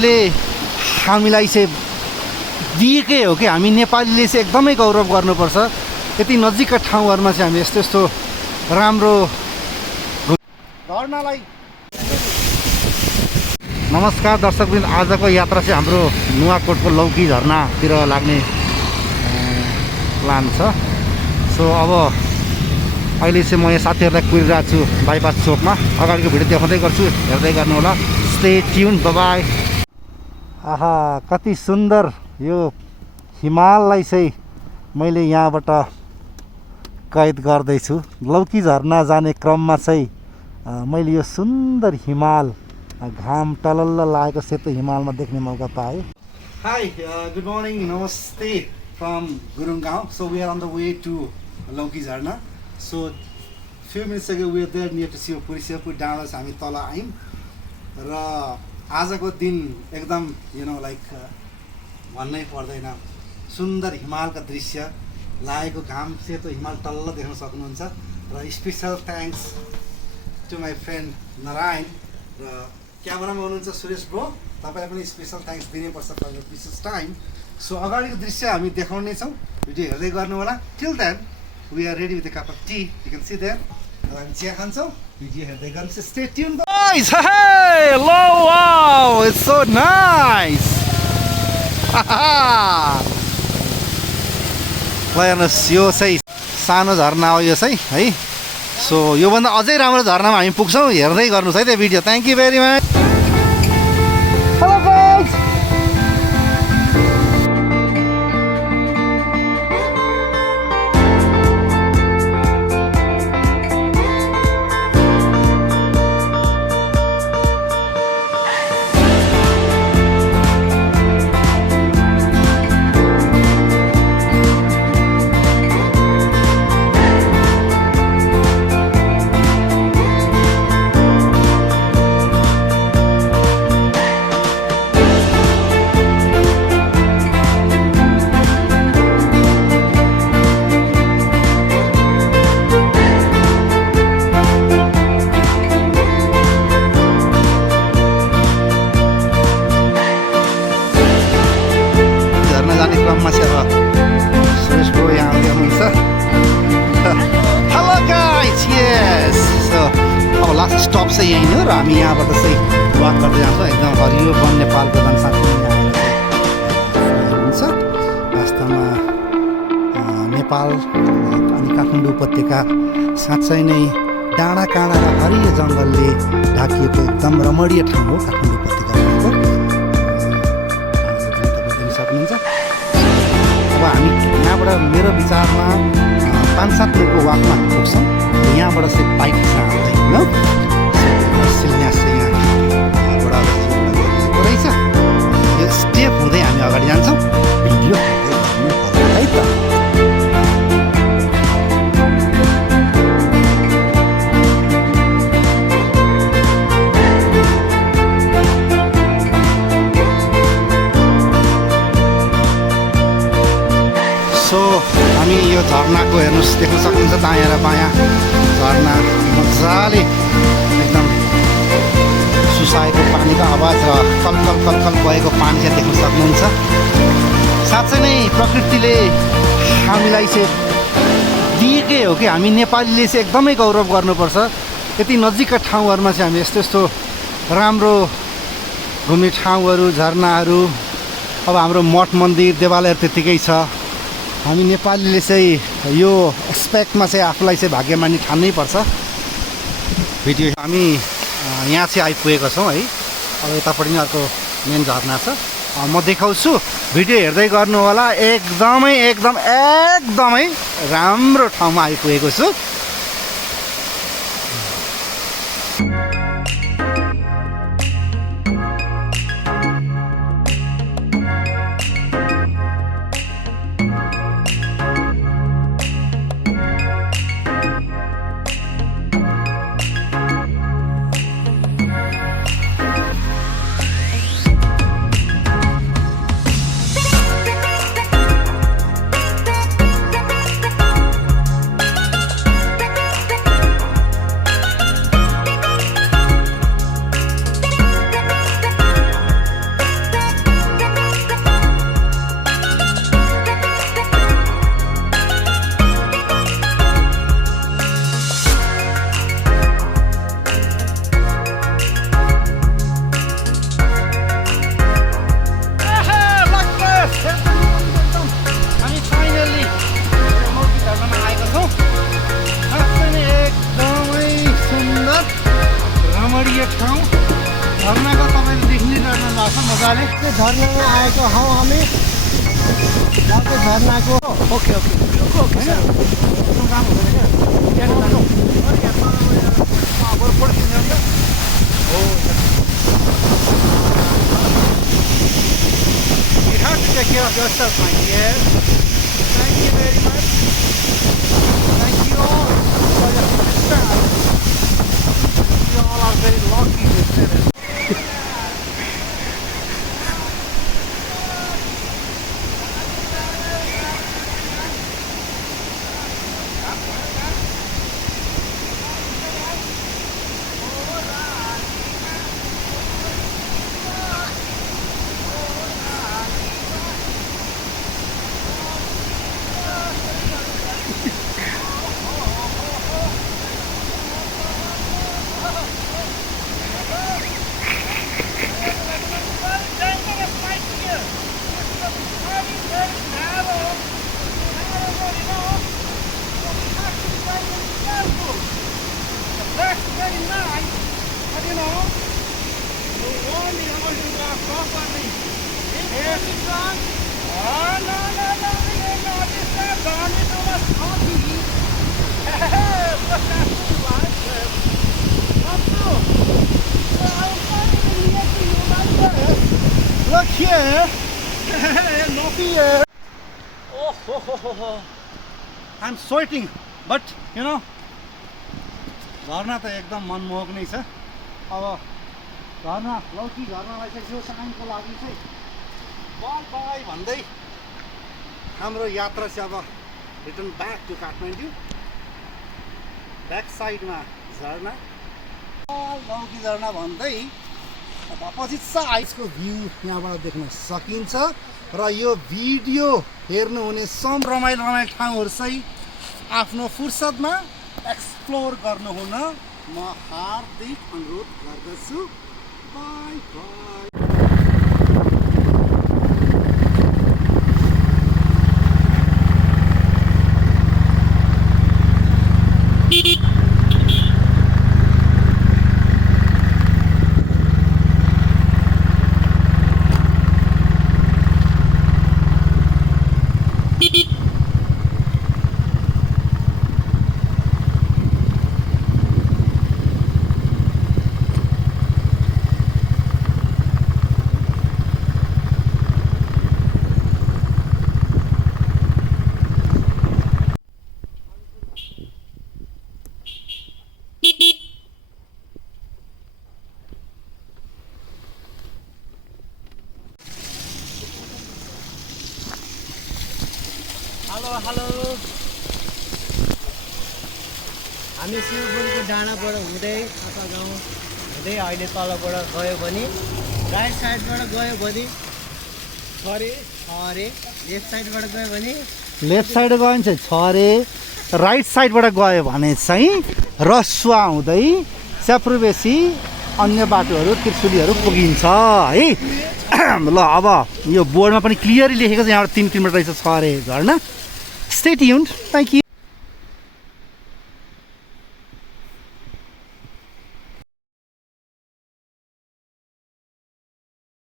हामीलाई चाहिँ दिएकै हो कि हामी नेपालीले चाहिँ एकदमै गौरव गर्नुपर्छ। यति नजिकका ठाउँहरुमा चाहिँ हामी यस्तो यस्तो राम्रो धर्नालाई। नमस्कार दर्शकवृन्द, आजको यात्रा चाहिँ हाम्रो नुवाकोटको लौकी झरनातिर लाग्ने प्लान छ। सो अब अहिले चाहिँ म यहाँ साथीहरूलाई कुरिरहेको छु बाइपास चोकमा। अगाडिको भिडियो देखाउँदै गर्छु, हेर्दै गर्नु होला। Stay tune, by. आहा, कति सुन्दर यो हिमाललाई चाहिँ मैले यहाँबाट कैद गर्दैछु। लौकी झरना जाने क्रममा चाहिँ मैले यो सुन्दर हिमाल, घाम टलल्ल लागेको सेतो हिमालमा देख्ने मौका पाएँ। Hi, good morning, namaste from Gurung Gaun. So we are on the way to Lauki Jharna. So few minutes ago we are there near to Shivpuri. Shivpuri डाँडालाई हामी तल आयौँ र आजको दिन एकदम लाइक भन्नै पर्दैन, सुन्दर हिमालका दृश्य, लागेको घाम, सेतो हिमाल टल्ल देख्न सक्नुहुन्छ। र special thanks to my friend Narayan र क्यामेरामा हुनुहुन्छ सुरेश ब्रो। तपाईँलाई पनि स्पेसल थ्याङ्क्स दिनैपर्छ for your precious time. So अगाडिको दृश्य हामी देखाउने छौँ, भिडियो हेर्दै गर्नु होला। Till then we are ready with a cup of tea, you can see there. हामी चिया खान्छौँ, भिडियो हेर्दै गर्नु। Stay tune guys. Hey hello, wow, it's so nice. ल हेर्नुहोस्, यो चाहिँ सानो झरना हो यो चाहिँ है। सो योभन्दा अझै राम्रो झरनामा हामी पुग्छौँ, हेर्दै गर्नुहोस् है त्यो video. Thank you very much. Hello guys. Last stop चाहिँ यहीँ हो र हामी यहाँबाट चाहिँ वाक गर्दै जान्छौँ। एकदम हरियो वन नेपाल प्रधान साथी हुन्छ। वास्तवमा नेपाल अनि काठमाडौँ उपत्यका साँच्चै नै डाँडा काँडा र हरियो जङ्गलले ढाकिएको एकदम रमणीय ठाउँ हो काठमाडौँ उपत्यका भनेको। तपाईँ देख्न सक्नुहुन्छ। अब हामी यहाँबाट मेरो विचारमा 5-7 मिनटको वाकमा पुग्छौँ। यहाँबाट चाहिँ बाइक चाहिँ आउँदैन, शिलान्यास चाहिँ यहाँबाट रहेछ। यो स्टेप हुँदै हामी अगाडि जान्छौँ, भिडियो हेर्दै गर्नु पर्छ है त। सो हामी यो झरनाको हेर्नुहोस्, देख्न सक्नुहुन्छ दायाँ र बायाँ झरना मजाले एकदम सुसाएको पानीको आवाज र कलकल कलकल बगेको पानी चाहिँ देख्न सक्नुहुन्छ। साँच्चै नै प्रकृतिले हामीलाई चाहिँ दिएकै हो कि हामी नेपालीले चाहिँ एकदमै गौरव गर्नुपर्छ। यति नजिकका ठाउँहरुमा चाहिँ हामी यस्तो यस्तो राम्रो घुम्ने ठाउँहरू, झरनाहरू, अब हाम्रो मठ मन्दिर देवालयहरू त्यतिकै छ। हामी नेपालीले चाहिँ यो एस्पेक्टमा चाहिँ आफूलाई चाहिँ भाग्यमानी ठान्नै पर्छ। भिडियो हामी यहाँ चाहिँ आइपुगेको छौँ है। अब यतापट्टि नै अर्को मेन झरना छ, म देखाउँछु, भिडियो हेर्दै गर्नु होला। एकदमै राम्रो ठाउँमा आइपुगेको छु। मजाले झरनामा आएको हौ हामी गाउँको झरनाको ओके ओके ओके सर काम हुँदैन क्या त्यहाँ जानु It has to take care of yourself, my dear. Thank you very much. Thank you all for your subscribe. You all are very lucky with it. Look here. Look here. Oh, ho, ho, ho, ho. I'm sweating, but you know, झरना त एकदम मनमोहक नै छ। अब झरना लौकी झरनालाई चाहिँ यो सामानको लागि चाहिँ बाई बाई भन्दै हाम्रो यात्रा चाहिँ अब return back to Kathmandu. Back साइडमा झरना लौकी झरना भन्दै अपोजिट साइडको भ्यू यहाँबाट देख्न सकिन्छ र यो भिडियो हेर्नुहुने सम रमाइलो रमाइलो ठाउँहरू चाहिँ आफ्नो फुर्सदमा एक्सप्लोर गर्नुहुन म हार्दिक अनुरोध गर्दछु। By by. हेलो हेलो हामी शिवपुरको डाँडाबाट हुँदै अथवा गाउँ हुँदै अहिले तलबाट गयो भने राइट साइडबाट गयो भने छरे लेफ्ट साइडबाट गयो भने लेफ्ट साइड गयो भने चाहिँ छरे, राइट साइडबाट गयो भने चाहिँ रसुवा हुँदै स्याप्रुबेसी अन्य बाटोहरू त्रिशुलीहरू पुगिन्छ है। ल अब यो बोर्डमा पनि क्लियरली लेखेको छ यहाँबाट 3 किलोमिटर रहेछ छरे झरना। Stay tuned. Thank you.